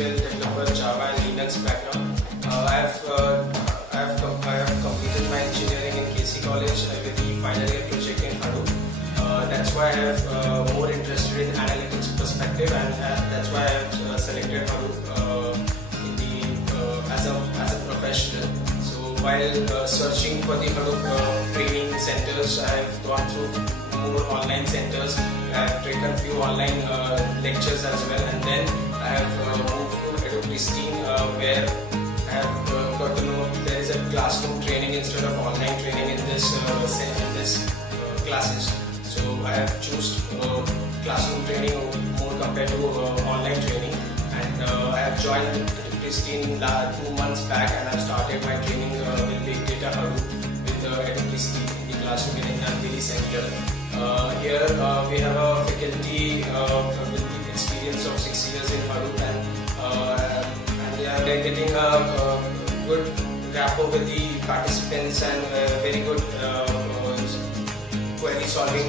SQL developer, Java and Linux background. I have completed my engineering in KC College with the final year project in Hadoop. That's why I have more interested in analytics perspective, and that's why I have selected Hadoop as a professional. So while searching for the Hadoop training centers, I have gone through more online centers. I have taken few online lectures as well, and then I have moved to EduPristine, where I have got to know there is a classroom training instead of online training in this classes. So I have chosen classroom training more compared to online training, and I have joined EduPristine 2 months back, and I have started my training with Big Data Hadoop with EduPristine in the classroom in Nandini Center. Here we have a faculty with the experience of 6 years in Hadoop, and they are getting a good rapport with the participants and very good query solving.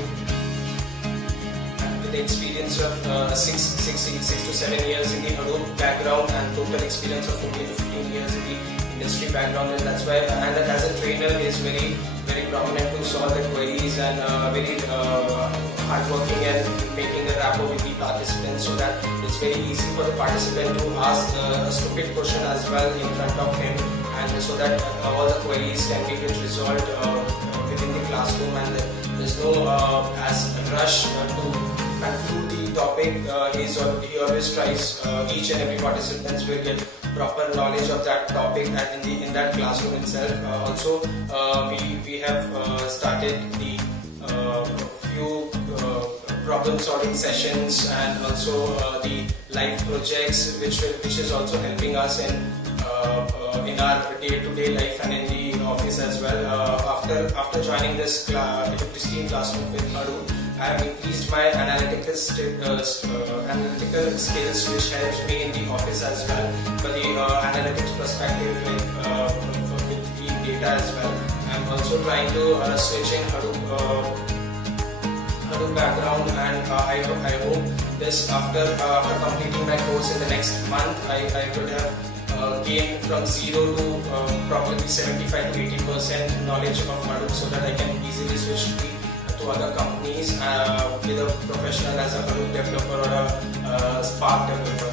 The experience of 6 to 7 years in the Hadoop background and total experience of 14 to 15 years in the industry background, and that's why, and as a trainer is very prominent to solve the queries, and very hardworking and making a rapport with the participants, so that it's very easy for the participant to ask a stupid question as well in front of him, and so that all the queries can be resolved within the classroom, and there's no rush to conclude the topic. He always tries, each and every participant will get proper knowledge of that topic and in that classroom itself. Also, we have started the few problem solving sessions, and also the live projects, which is also helping us in our day-to-day life and in the office as well. After joining this EduPristine classroom with Hadoop, I have increased my analytical skills, which helps me in the office as well for the analytics perspective with the data as well. I'm also trying to switch in Hadoop background, and I hope this after completing my course in the next month, I would have gained from 0 to probably 75 to 80% knowledge of Hadoop, so that I can easily switch to other companies with a professional as a Hadoop developer or a Spark developer.